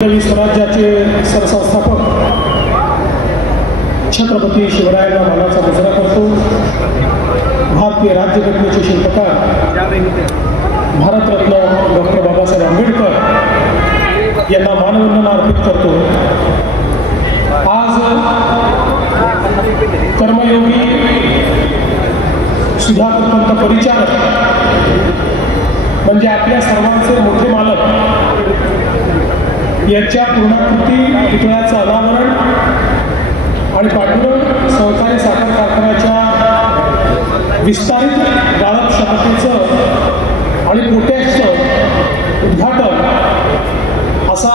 स्वराज्याचे सरसंस्थापक छत्रपती शिवरायांना मानाचा मुजरा करतो। भारतीय राज्यघटनेचे शिल्पकार भारतरत्न डॉक्टर बाबासाहेब आंबेडकर यांना मानवंदना अर्पित करतो। आज कर्मयोगी सुधाकर पंत परिचारक म्हणजे आपल्या सर्वांचे मोठे मालक याच्या पूर्णाकृती पुतळ्याचं अनावरण आणि पाटण सहकारी साखर कारखान्याच्या विस्तारित गाळप क्षमतेचं आणि पोटॅशचं उद्घाटन असा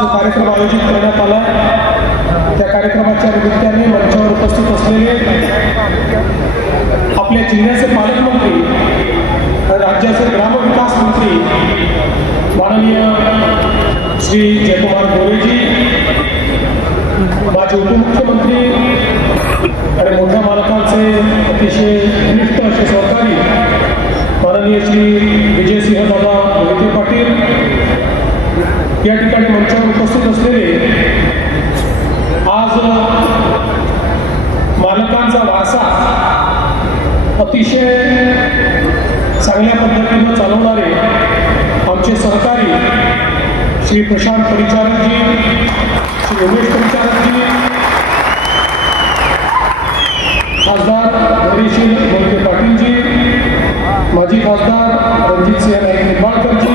जो कार्यक्रम आयोजित करण्यात आला त्या कार्यक्रमाच्या निमित्ताने मंचावर उपस्थित असलेले आपल्या जिल्ह्याचे पालकमंत्री आणि राज्याचे ग्रामविकास मंत्री माननीय श्री जयकुमार गोरेजी, माजी उपमुख्यमंत्री आणि मोठ्या मालकांचे अतिशय निष्ठ असे सहकारी माननीय श्री विजयसिंहदादा मोहिते पाटील या ठिकाणी मंचावर उपस्थित असलेले आज मालकांचा वारसा अतिशय चांगल्या पद्धतीने चालवणारे आमचे सहकारी श्री प्रशांत परिचारक जी, श्री उमेश परिचारक जी, खासदार धैर्यशील मोहिते पाटील जी, माजी खासदार रणजित सिंह नाईक निंबाळकर जी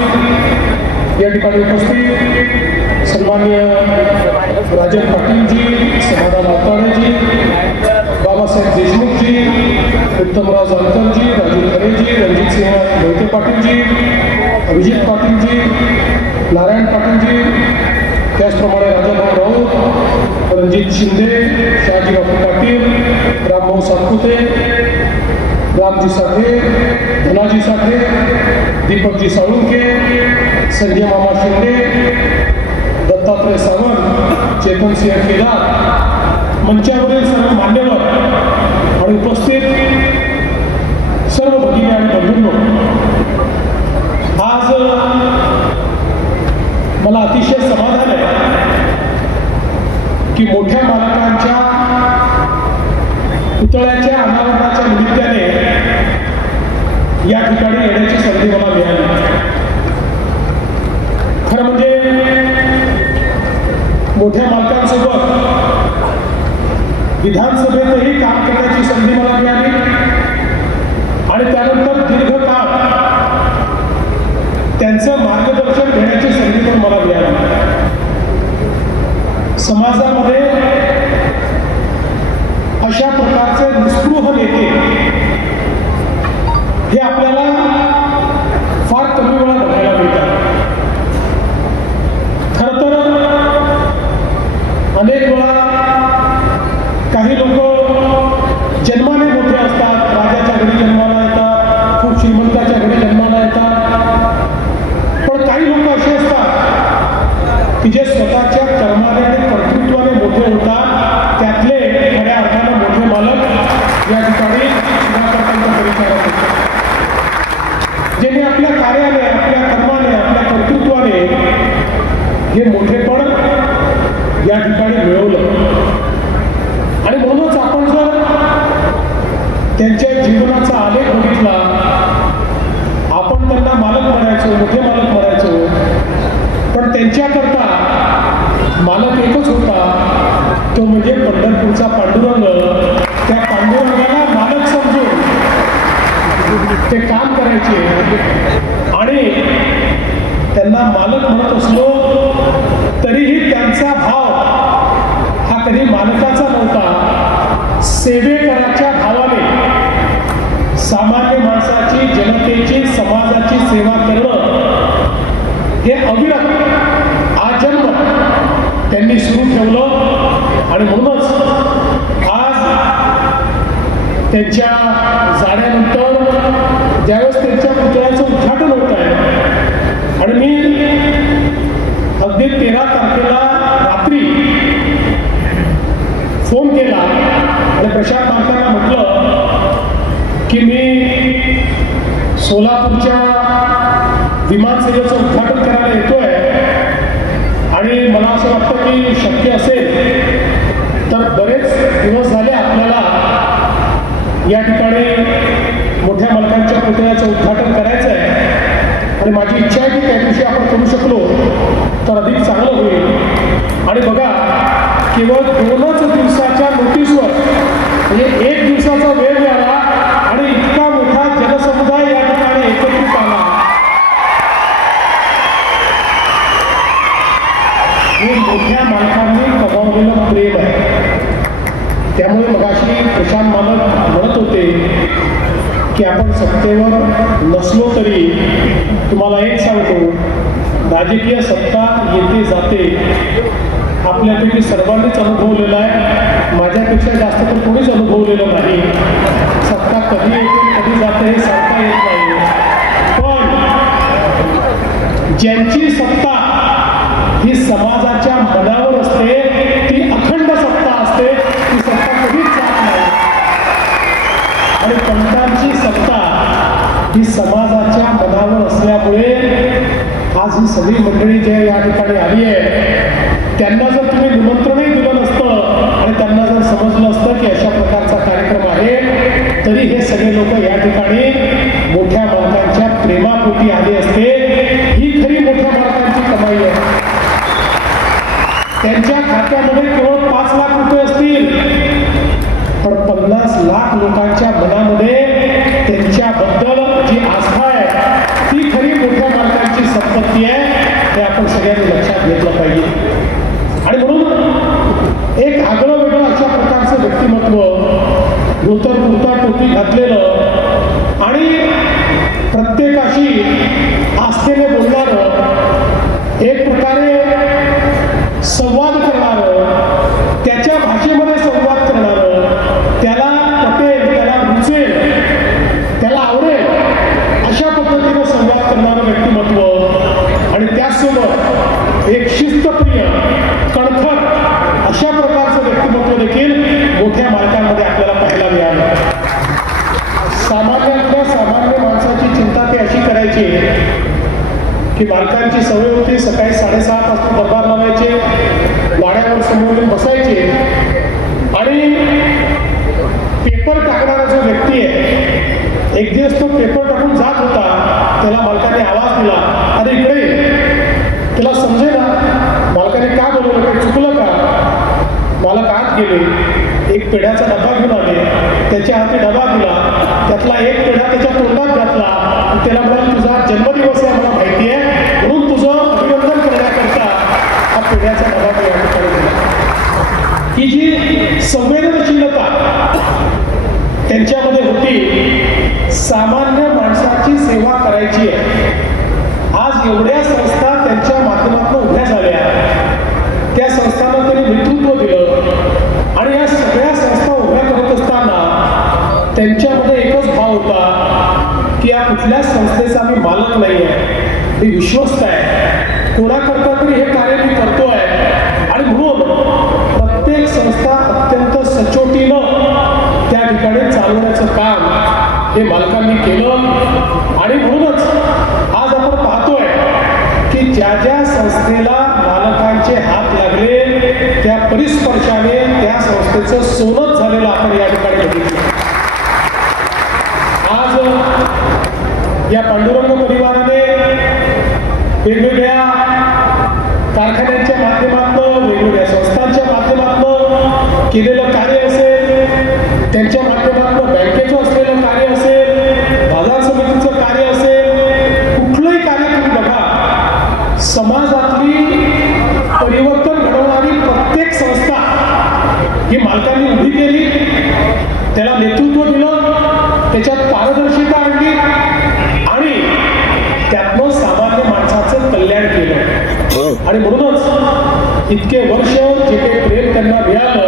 या ठिकाणी उपस्थित सन्माननीय राजन पाटील जी, समाधान आवताडे जी, बाबासाहेब देशमुख जी, उत्तमराव जानकर जी, राजीव खरे जी, रणजित सिंह मोहिते पाटील जी, अभिजित पाटील जी, नारायण पाटील जी, त्याचप्रमाणे राजाभाऊ राऊत, रणजित शिंदे, शहाजीराव पाटील, रामभाऊ सातपुते, रामजी साठे, धनाजी साठे, दीपकजी साळुंके, संजय मामा शिंदे, दत्तात्रय सावंत, चेतनसिंह केदार, मंचावरील सर्व मान्यवर आणि उपस्थित सर्व भगिनी आणि बंधूंनो, आज मला अतिशय समाधान आहे की मोठ्या मालकांच्या पुतळ्याच्या अनावरणाच्या निमित्ताने या ठिकाणी येण्याची संधी मला मिळाली। खरं म्हणजे मोठ्या मालकांसोबत विधानसभेतही काम करण्याची संधी मला मिळाली आणि त्यानंतर दीर्घकाळ त्यांचं मार्गदर्शन घेण्याची संधी पण मला मिळाली। समाजामध्ये अशा प्रकारचे निस्पृह नेते हे आपल्याला फार कमी वेळा बघायला मिळतात। खरं तर अनेक वेळा काही लोक जन्माने मोठे असतात, राजाच्या घरी जन्माला येतात, खूप श्रीमंताच्या घरी जन्माला येतात, पण काही लोक असे असतात की जे स्वतःच्या कर्माने आणि कर्तृत्वाने मोठे होतात, त्यातले खऱ्या अर्थानं मोठे मालक या ठिकाणी सुधाकर परिचारक होतात, ज्यांनी आपल्या कार्याने, आपल्या कर्माने, आपल्या कर्तृत्वाने हे मोठेपण या ठिकाणी मिळवलं। आणि म्हणूनच आपण जर त्यांच्या जीवनाचा आलेख बघितला, आपण त्यांना मालक म्हणायचो, मोठे मालक म्हणायचो, पण त्यांच्याकरता मालक एकच होता, तो म्हणजे पंढरपूरचा पांडुरंग। त्या पांडुरंगाला मालक समजून ते काम करायचे आणि त्यांना मालक म्हणत असलो तरीही त्यांचा भाव हा कधी मालकाचा नव्हता, सेवेकराच्या भावाने सामान्य माणसाची, जनतेची, समाजाची सेवा करणं हे अविरत आजन्म त्यांनी सुरू ठेवलं। आणि म्हणूनच आज त्यांच्या जाण्यानंतर ज्यावेळेस त्यांच्या पुतळ्याचं उद्घाटन होत आहे आणि मी अगदी 13 तारखेला रात्री फोन केला आणि प्रशांत मालकांना म्हटलं की मी सोलापूरच्या विमानसेवेचं उद्घाटन करायला येतोय आणि मला असं वाटतं की शक्य असेल तर बरेच दिवस झाले आपल्याला या ठिकाणी मोठ्या मालकांच्या पुतळ्याचं उद्घाटन करायचं आहे आणि माझी इच्छा आहे की त्या दिवशी आपण करू शकलो तर अधिक चांगलं होईल. आणि बघा, केवळ 2च दिवसाच्या नोटीसवर म्हणजे 1 दिवसाचा वेळ मिळाला आणि इतका मोठा जनसमुदाय या ठिकाणी एकत्रित आला. हे मोठ्या मालकांनी कमावलेलं प्रेम आहे. त्यामुळे मगाशी प्रशांत मालक म्हणत होते की आपण सत्तेवर नसलो तरी तुम्हाला एक सांगतो, राजकीय सत्ता येते जाते, आपल्यापैकी सर्वांनीच अनुभवलेला आहे. माझ्यापेक्षा जास्त तर कोणीच अनुभवलेलं नाही. सत्ता कधी येते कधी जाते हे सांगता येत नाही. पण ज्यांची सत्ता ही समाजाच्या मनावर असते, ती अखंड सत्ता असते, ती सत्ता कधीच जात नाही. आणि पंतांची सत्ता ही समाजाच्या मनावर असल्यामुळे आज ही सगळी मंडळी जे या ठिकाणी आली आहे, त्यांना जर तुम्ही निमंत्रणही दिलं नसतं आणि त्यांना जर समजलं असतं की अशा प्रकारचा कार्यक्रम आहे, तरी हे सगळे लोक या ठिकाणी मोठ्या मालकांच्या प्रेमापोटी आले असते. ही खरी मोठ्या मालकांची कमाई आहे. त्यांच्या खात्यामध्ये केवळ 5 लाख रुपये असतील, पण 50 लाख लोकांच्या मनामध्ये त्यांच्याबद्दल जी आस्था आहे ती खरी मोठ्या मालकांची संपत्ती आहे. हे आपण सगळ्यांनी लक्षात घेतलं पाहिजे. आणि म्हणून एक आगळं वेगळं अशा प्रकारचं व्यक्तिमत्व, धोतर कुर्ता टोपी घातलेलं आणि प्रत्येकाशी आस्थेने बोलणारं, एक प्रकारे संवाद करणारं, त्याच्या भाषेमध्ये संवाद करणारं, त्याला पटेल, त्याला रुचेल, त्याला आवडेल अशा पद्धतीने संवाद करणारं व्यक्तिमत्व आणि त्याचसोबत एक शिस्तप्रिय, कणखर अशा प्रकारचं व्यक्तिमत्व देखील मोठ्या मालकांमध्ये आपल्याला पाहायला मिळालं. सामान्यातल्या सामान्य माणसाची चिंता ते अशी करायची की मालकांची सवय होती सकाळी 6:30 वाजता दरबार लावायचे, वाड्यावर समोर येऊन बसायचे आणि पेपर टाकणारा जो व्यक्ती आहे, एक दिवस तो पेपर टाकून जात होता, त्याला मालकाने आवाज दिला, अरे इकडे. त्याला समजे ना मालकाने काय बोलवलं, काही चुकलं का. मालक आत गेले, एक पेढ्याचा डबा घेऊन आले, त्याच्या हाती डबा दिला, त्यातला एक पेढा त्याच्या तोंडात घातला, त्याला म्हणाले तुझा जन्मदिवस आहे मला माहिती आहे, म्हणून तुझं अभिनंदन करण्याकरता हा पेढ्याचा डबा त्या ठिकाणी दिला. ही जी संवेदनशीलता त्यांच्यामध्ये होती, सामान्य माणसाची सेवा करायची आहे. आज एवढ्या संस्था त्यांच्या माध्यमातून उभ्या झाल्या, त्या संस्थांना त्यांनी नेतृत्व दिलं आणि या सगळ्या संस्था उभ्या करत असताना त्यांच्यामध्ये एकच भाव होता की या कुठल्याच संस्थेचा मी मालक नाही आहे, मी विश्वस्त आहे, कोणाकरता तरी हे कार्य मी करतोय. आणि म्हणून प्रत्येक संस्था अत्यंत सचोटीनं त्या ठिकाणी चालवण्याचं काम हे मालकांनी केलं. आणि म्हणूनच आज आपण पाहतोय की ज्या ज्या संस्थेला मालकांचे हात लागले त्या परिस्पर्शाने त्या संस्थेचं सोनच झालेलं आपण या ठिकाणी बघितलं. आज या पांडुरंग परिवाराने वेगवेगळ्या कारखान्यांच्या माध्यमातून, वेगवेगळ्या संस्थांच्या माध्यमातून केलेलं कार्य असेल, त्यांच्या माध्यमातून बँकेचं असलेलं कार्य असेल, बाजार समितीचं कार्य असेल, कुठलंही कार्य तुम्ही बघा, समाजातली परिवर्तन घडवणारी प्रत्येक संस्था ही मालकांनी उभी केली, त्याला नेतृत्व दिलं, त्याच्यात पारदर्शिता आणली आणि त्यातनं सामान्य माणसाचं कल्याण केलं. आणि म्हणूनच इतके वर्ष जे काही प्रेम त्यांना मिळालं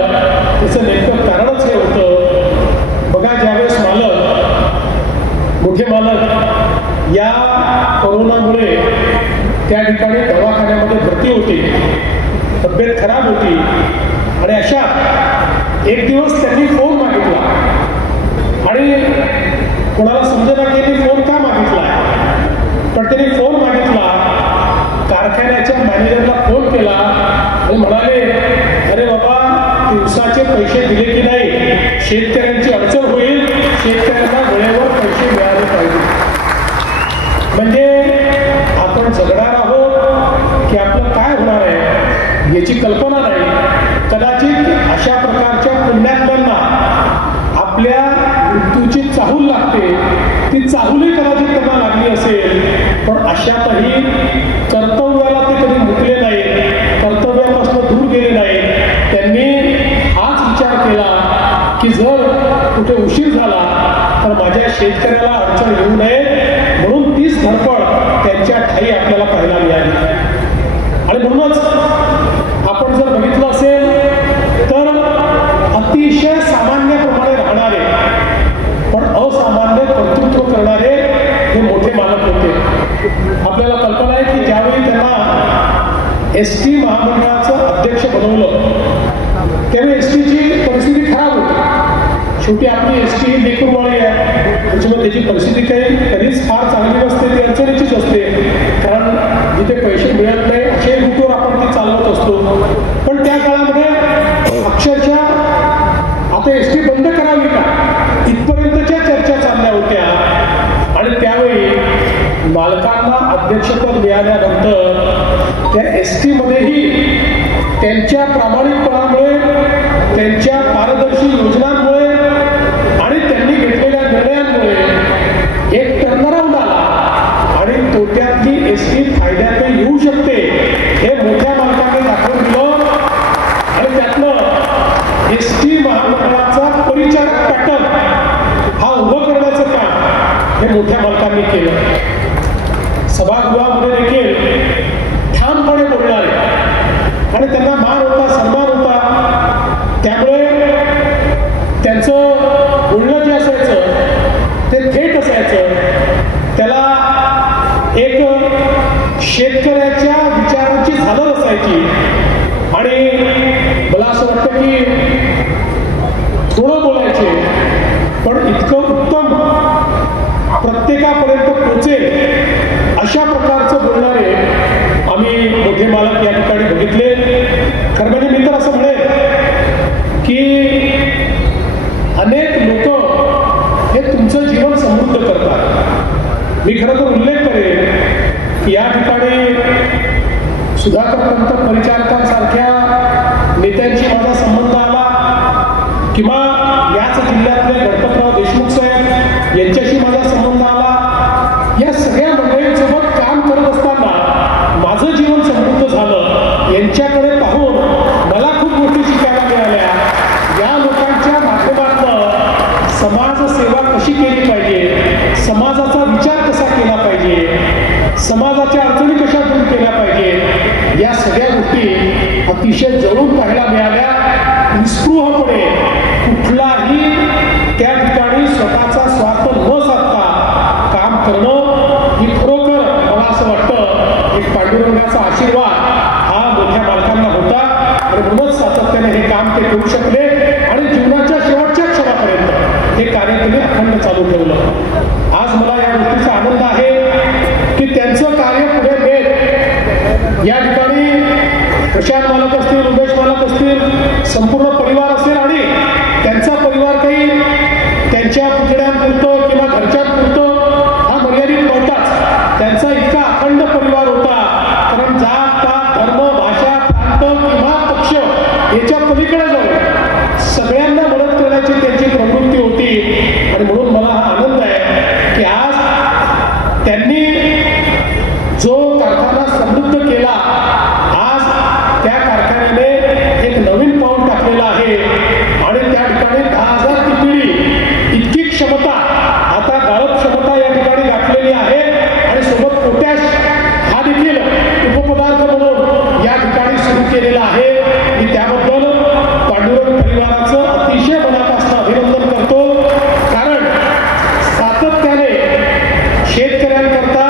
त्याचं नेमकं कारणच हे होतं. बघा, ज्यावेळेस मोठे मालक या कोरोनामुळे त्या ठिकाणी दवाखान्यामध्ये भरती होते, तब्येत खराब होती आणि अशा एक दिवस त्यांनी फोन मागितला आणि कोणाला समजेना की त्यांनी फोन का मागितला, पण त्यांनी फोन मागितला कारखान्याच्या मॅनेजरला फोन केला आणि म्हणाले, अरे बाबा दिवसाचे पैसे दिले की नाही, शेतकऱ्यांची अडचण होईल, शेतकऱ्यांना वेळेवर पैसे मिळाले पाहिजे. म्हणजे आपण जगणार आहोत की आपलं काय होणार आहे याची कल्पना नाही. कदाचित अशा प्रकारच्या पुण्यात्म्यांना आपल्या मृत्यूची चाहूल लागते, ती चाहूलही कदाचित त्यांना लागली असेल, पण अशातही कर्तव्याला ते कधी मुकले नाही, कर्तव्यापासून दूर गेले नाही. त्यांनी हाच विचार केला की जर कुठे उशीर झाला तर माझ्या शेतकऱ्याला अडचण येऊ नये, म्हणून तीच धडपड त्यांच्या ठाई आपल्याला पाहायला मिळाली. आणि म्हणूनच आपण जर बघितलं असेल तर अतिशय सामान्यप्रमाणे राहणारे पण असामान्य कर्तृत्व करणारे हे मोठे मालक होते. आपल्याला कल्पना आहे की ज्यावेळी त्यांना एसटी महामंडळाचं अध्यक्ष बनवलं त्यावेळी एसटीची परिस्थिती खराब होती. शेवटी आपली एसटी ही लेकरवाळी आहे, त्याच्यामुळे त्याची परिस्थिती काही कधीच फार चांगली नसते, ती अडचणीचीच असते. कारण जिथे पैसे मिळत नाही असे रूटवर आपण ती चालवत असतो. पण त्या काळामध्ये अक्षरशः आता एसटी बंद करावी का इथपर्यंतच्या चर्चा चालल्या होत्या. आणि त्यावेळी मालकांना अध्यक्षपद मिळाल्यानंतर त्या एसटी मध्येही त्यांच्या प्रामाणिकपणामुळे, त्यांच्या पारदर्शी योजनांमुळे आणि त्यांनी घेतलेल्या निर्णयांमुळे एक टर्नराऊंड आला आणि तोट्यातली एसटी फायद्यात येऊ शकते हे मोठ्या मालकांनी दाखवून दिलं. आणि त्यातनं एसटी महामंडळाचा परिचारक पॅटर्न हा उभं करण्याचं काम हे मोठ्या मालकांनी केलं. सभागृहामध्ये देखील ठामपणे बोलणारे आणि त्यांना मान होता, सन्मान होता, त्यामुळे त्यांचं बोलणं जे असायचं ते थेट असायचं. त्याला एक शेतकऱ्याच्या विचारांची झालर असायची. आणि मला असं वाटतं की थोडं बोलायचे पण इतकं उत्तम प्रत्येकापर्यंत पोहोचेल अशा प्रकारचं बोलणारे आम्ही मोठे मालक या ठिकाणी बघितले. खरं म्हणजे मी तर असं म्हणेन की अनेक लोक हे तुमचं जीवन समृद्ध करतात. मी खरं तर उल्लेख करेन की या ठिकाणी सुधाकर पंत परिचारकांसारख्या नेत्यांशी माझा संबंध आला किंवा याच जिल्ह्यातले गणपतराव देशमुख साहेब यांच्याशी माझा संबंध आला. या सगळ्या मंडळींसोबत काम करत असताना माझं जीवन समृद्ध झालं. यांच्याकडे पाहून मला खूप गोष्टी शिकायला मिळाल्या. या लोकांच्या माध्यमातून समाजसेवा कशी केली पाहिजे, समाजाचा विचार कसा केला पाहिजे, समाजाच्या अडचणी कशा दूर केल्या पाहिजे, या सगळ्या गोष्टी अतिशय जवळून पाहायला मिळाल्या. निस्पृहपणे कुठलाही त्या ठिकाणी स्वतःचा स्वार्थ न साधता काम करणं ही खरोखर मला असं वाटतं एक पांडुरंगाचा आशीर्वाद हा मोठ्या मालकांना होता. आणि म्हणूनच सातत्याने हे काम ते करू शकले आणि जीवनाच्या शेवटच्या क्षणापर्यंत हे कार्य त्यांनी अखंड चालू ठेवलं. आज मला या गोष्टीचा आनंद आहे की त्यांचं कार्य पुढे नेत या ठिकाणी प्रशांत मालक असतील, उमेश मालक असतील, संपूर्ण परिवार असेल आणि त्यांचा परिवार काही त्यांच्या पुतळ्यांपुरतं किंवा घरच्यांपुरतं हा मर्यादित नव्हताच. त्यांचा इतका अखंड परिवार होता. कारण जात, पात, धर्म, भाषा, प्रांत किंवा पक्ष याच्या पलीकडे जाऊन सगळ्यांना मदत करण्याची त्यांची प्रवृत्ती होती. आणि म्हणून मला हा आनंद आहे की आज त्यांनी जो कारखाना समृद्ध केला, आज त्या कारखान्याने एक नवीन पाऊल टाकलेला आहे. आणि त्या ठिकाणी 10,000 ती पिढी इतकी क्षमता, आता गाळप क्षमता या ठिकाणी गाठलेली आहे. आणि सोबत पोटॅश हा देखील उपपदार्थ म्हणून या ठिकाणी सुरू केलेला आहे. मी त्याबद्दल पांडुरंग परिवाराचं अतिशय मनापासून अभिनंदन करतो. कारण सातत्याने शेतकऱ्यांकरता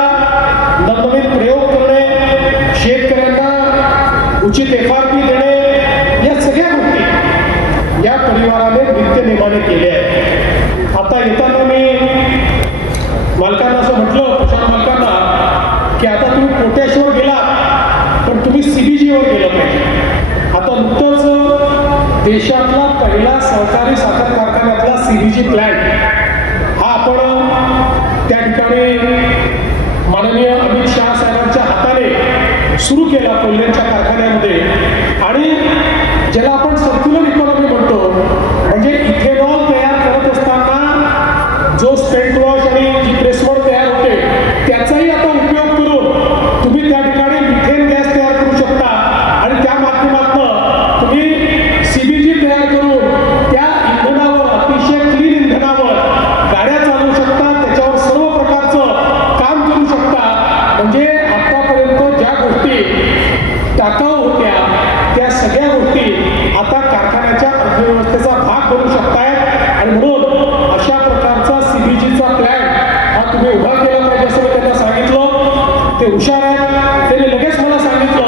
नवनवीन प्रयोग करणे, शेतकऱ्यांना उचित एफआरपी देणे, या सगळ्या गोष्टी या परिवाराने नित्यनेमाने केल्या आहेत. आता येताना मी मालकांना असं म्हटलं, प्रशांत मालकांना, की आता तुम्ही पोटॅशवर गेला देशातला पहिला सहकारी साखर कारखान्यातला CBG प्लॅन्ट हा आपण त्या ठिकाणी माननीय अमित शहा साहेबांच्या हाताने सुरू केला कोल्ह्यांच्या कारखान्यामध्ये. आणि ज्याला आपण सर्क्युलर इकॉनॉमी म्हणतो, म्हणजे इथेनॉल तयार करत असताना जो स्पेंट वॉश आणि जी प्रेसवॉश तयार होते त्याचाही आता उपयोग करून तुम्ही त्या ठिकाणी मिथेन गॅस तयार करू शकता आणि त्या माध्यमातून तुम्ही CBG तयार करून त्या इंधनावर, अतिशय क्लीन इंधनावर गाड्या चालवू शकता, त्याच्यावर सर्व प्रकारचं काम करू शकता. म्हणजे आतापर्यंत ज्या गोष्टी टाकाऊ होत्या त्या सगळ्या गोष्टी आता कारखान्याच्या अर्थव्यवस्थेचा भाग बनू शकतायत. आणि म्हणून अशा प्रकारचा CBGचा प्लॅन हा तुम्ही उभा केला पाहिजे असं मी त्यांना सांगितलं. ते हुशार आहेत, त्यांनी लगेच मला सांगितलं,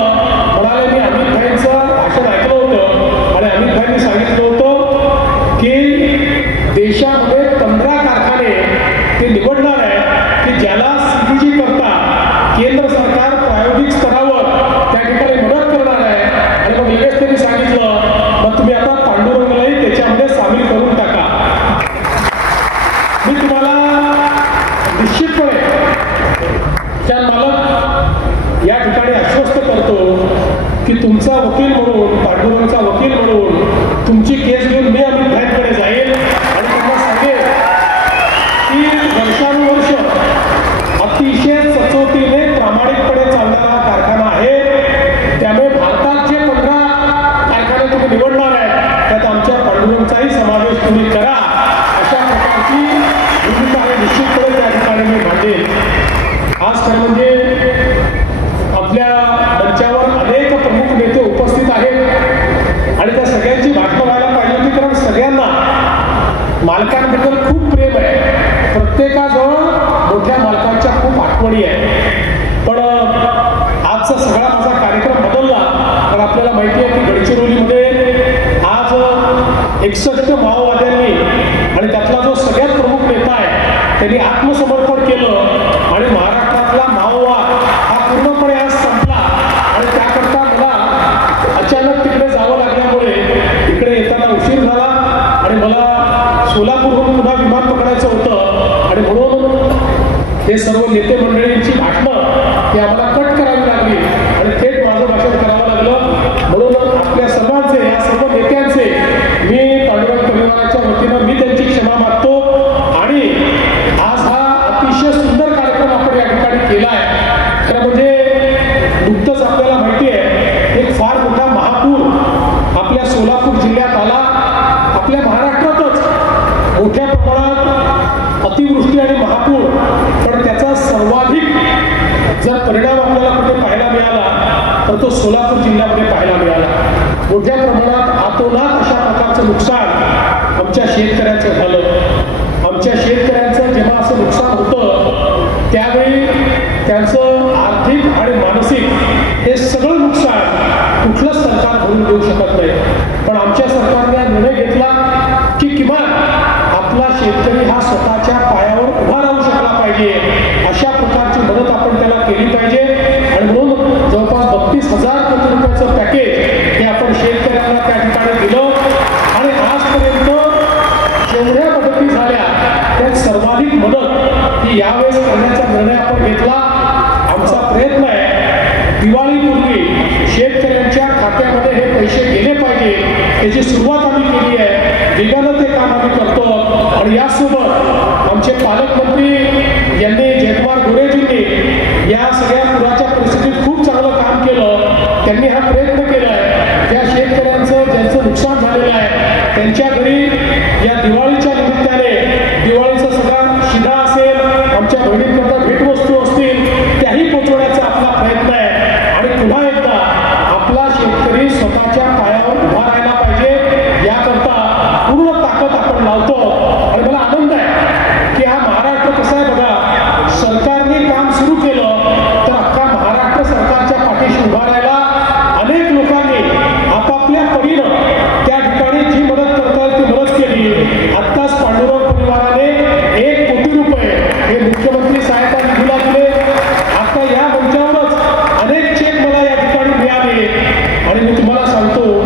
म्हणाले मी अमित भाईंचं भाषण ऐकलं होतं आणि अमित भाईंनी सांगितलं होतं की देशामध्ये 15 कारखाने ते निवडणार आहे की ज्याला CBG करता केंद्र सरकार प्रायोगिक स्तरावर त्या ठिकाणी मदत करणार आहे. आणि मग लगेच त्यांनी सांगितलं मग तुम्ही आता पांडुरंगलाही त्याच्यामध्ये सामील करून टाका. मी तुम्हाला निश्चितपणे त्या मालक या ठिकाणी आश्वस्त करतो की तुमचा वकील म्हणून, पांडुरंगचा वकील म्हणून तुमची केस घेऊन मी अमित भाईंकडे जाईल आणि त्यांना सांगेल की वर्षानुवर्ष अतिशय सचोटीने प्रामाणिकपणे चालणारा कारखाना आहे. त्यामुळे भारतात जे 15 कारखाने तुम्ही निवडणार आहेत त्यात आमच्या पांडुरंगचाही समावेश तुम्ही करा. अशा प्रकारची भूमिका आहे निश्चितपणे त्या ठिकाणी मी मांडेल. आज खरं म्हणजे आपल्या मंचावर अनेक प्रमुख नेते उपस्थित आहेत आणि त्या सगळ्यांची भाषणं व्हायला पाहिजे होती, कारण सगळ्यांना मालकांबद्दल खूप प्रेम आहे. प्रत्येकाजवळ मोठ्या मालकांच्या खूप आठवणी आहेत. पण आजचा सगळा माझा कार्यक्रम बदलला, कारण आपल्याला माहिती आहे की गडचिरोलीमध्ये आज 61 माओवाद्यांनी आणि त्यातला जो सगळ्यात प्रमुख नेता आहे त्यांनी आत्मसमर्पण केलं आणि महाराष्ट्रातला माओवाद हा पूर्णपणे आज संपला. आणि त्याकरता मला अचानक तिकडे जावं लागल्यामुळे इकडे येताना उशीर झाला आणि मला सोलापूरहून पुन्हा विमान पकडायचं होतं. आणि म्हणून हे सर्व नेते मंडळींची भाषणं ही आम्हाला कट करावी लागली आणि थेट माझं भाषण करावं लागलं. म्हणून आपल्या सर्वांचे, या सर्व नेत्यांचे मी पांडुरंग परिवाराच्या वतीनं मी त्यांची क्षमा मागतो. आणि आज हा अतिशय सुंदर कार्यक्रम आपण या ठिकाणी केला आहे. खरं म्हणजे नुकतंच आपल्याला माहिती आहे एक फार मोठा महापूर आपल्या सोलापूर जिल्ह्यात आला. आपल्या महाराष्ट्रातच मोठ्या प्रमाणात अतिवृष्टी आणि महापूर, पण त्याचा सर्वाधिक जर परिणाम आपल्याला कुठे पाहायला मिळाला तर तो सोलापूर जिल्ह्यामध्ये पाहायला मिळाला. मोठ्या प्रमाणात आतोनात अशा प्रकारचं नुकसान आमच्या शेतकऱ्यांचं झालं. आमच्या शेतकऱ्यांचं जेव्हा असं नुकसान होतं त्यावेळी त्यांचं आर्थिक आणि मानसिक हे सगळं नुकसान कुठलंच सरकार भरून देऊ शकत नाही. पण आमच्या सरकारने निर्णय घेतला की किमान आपला शेतकरी हा स्वतःच्या पायावर उभा राहू शकला पाहिजे, अशा प्रकारची मदत आपण त्याला केली पाहिजे. आणि म्हणून जवळपास 32,000 कोटी रुपयाचं पॅकेज हे आपण शेतकऱ्यांना त्या ठिकाणी दिलं. आणि आजपर्यंत जेवढ्या मदती झाल्या त्यात सर्वाधिक मदत ही यावेळेस करण्याचा निर्णय आपण घेतला. आमचा प्रयत्न आहे दिवाळीपूर्वी शेतकऱ्यांच्या खात्यामध्ये हे पैसे गेले पाहिजे, त्याची सुरुवात आम्ही केली आहे. वेगानं ते काम आम्ही करतो. आणि यासोबत आमचे पालकमंत्री यांनी, जयकुमार गोरेजींनी या सगळ्या पुराच्या परिस्थितीत खूप चांगलं काम केलं. त्यांनी हा प्रयत्न केला आहे त्या शेतकऱ्यांचं ज्यांचं नुकसान झालेलं आहे त्यांच्या घरी या दिवाळीच्या निमित्ताने दिवाळीचा सगळा शिधा असेल, आमच्या बहिणींकरता भेटवस्तू असतील, त्याही पोचवण्याचा आपला प्रयत्न आहे. आणि पुन्हा एकदा आपला शेतकरी स्वतःच्या पायावर उभा राहायला पाहिजे याकरता पूर्ण ताकद आपण लावतो. आणि मला आनंद आहे की हा महाराष्ट्र कसा आहे बघा, सरकारने काम सुरू केलं तर अख्खा महाराष्ट्र सरकारच्या पाठीशी उभा राहिला. अनेक लोकांनी आपापल्या परीनं त्या ठिकाणी जी मदत करता येईल ती मदत केली. आत्ताच पांडुरंग परिवाराने 1 कोटी रुपये हे मुख्यमंत्री सहायता निधीला दिले. आता या मंचावरच अनेक चेक मला या ठिकाणी मिळाले. आणि मी तुम्हाला सांगतो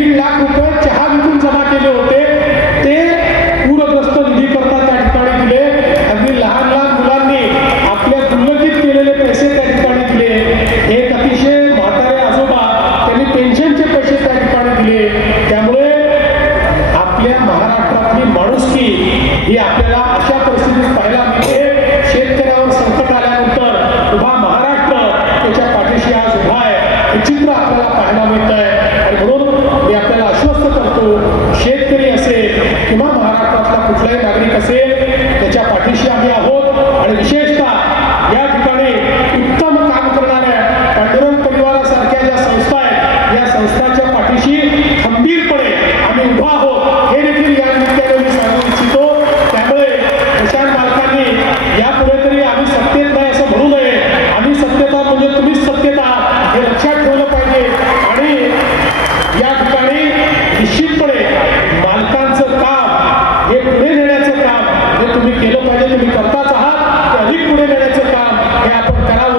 1.5 लाख रुपये चहा विकून जमा केले होते ते पूरग्रस्त निधी करता त्या ठिकाणी दिले. अगदी लहान लहान मुलांनी आपल्या गुल्लकीत केलेले पैसे त्या ठिकाणी दिले. एक अतिशय म्हातारे आजोबा त्यांनी पेन्शनचे पैसे त्या ठिकाणी दिले. त्यामुळे आपल्या महाराष्ट्रातली माणुसकी ही आपल्याला अशा परिस्थितीत पाहायला मिळते. शेतकऱ्यावर संकट आल्यानंतर उभा महाराष्ट्र त्याच्या पाठीशी आज उभा आहे हे चित्र आपल्याला पाहायला मिळत आहे. आणि म्हणून मी आपल्याला आश्वस्त करतो, शेतकरी असेल किंवा महाराष्ट्रातला कुठलाही नागरिक असेल त्याच्या पाठीशी आम्ही आहोत. आणि विशेषतः या ठिकाणी उत्तम काम करणाऱ्या पांडुरंग परिवारासारख्या ज्या संस्था आहेत या संस्थांच्या पाठीशी खंबीरपणे आम्ही उभा आहोत हे देखील या निमित्ताने मी सांगू इच्छितो. त्यामुळे प्रशांत मालकांनी यापुढे तरी आम्ही सत्तेत नाही असं म्हणू नये. आम्ही सत्तेत आहोत म्हणजे तुम्हीच सत्तेत आहात हे लक्षात ठेवलं पाहिजे. आणि या ठिकाणी निश्चितपणे मालकांचं काम हे पुढे नेण्याचं काम हे तुम्ही केलं पाहिजे. तुम्ही करताच आहात ते अधिक पुढे नेण्याचं काम हे आपण करावं.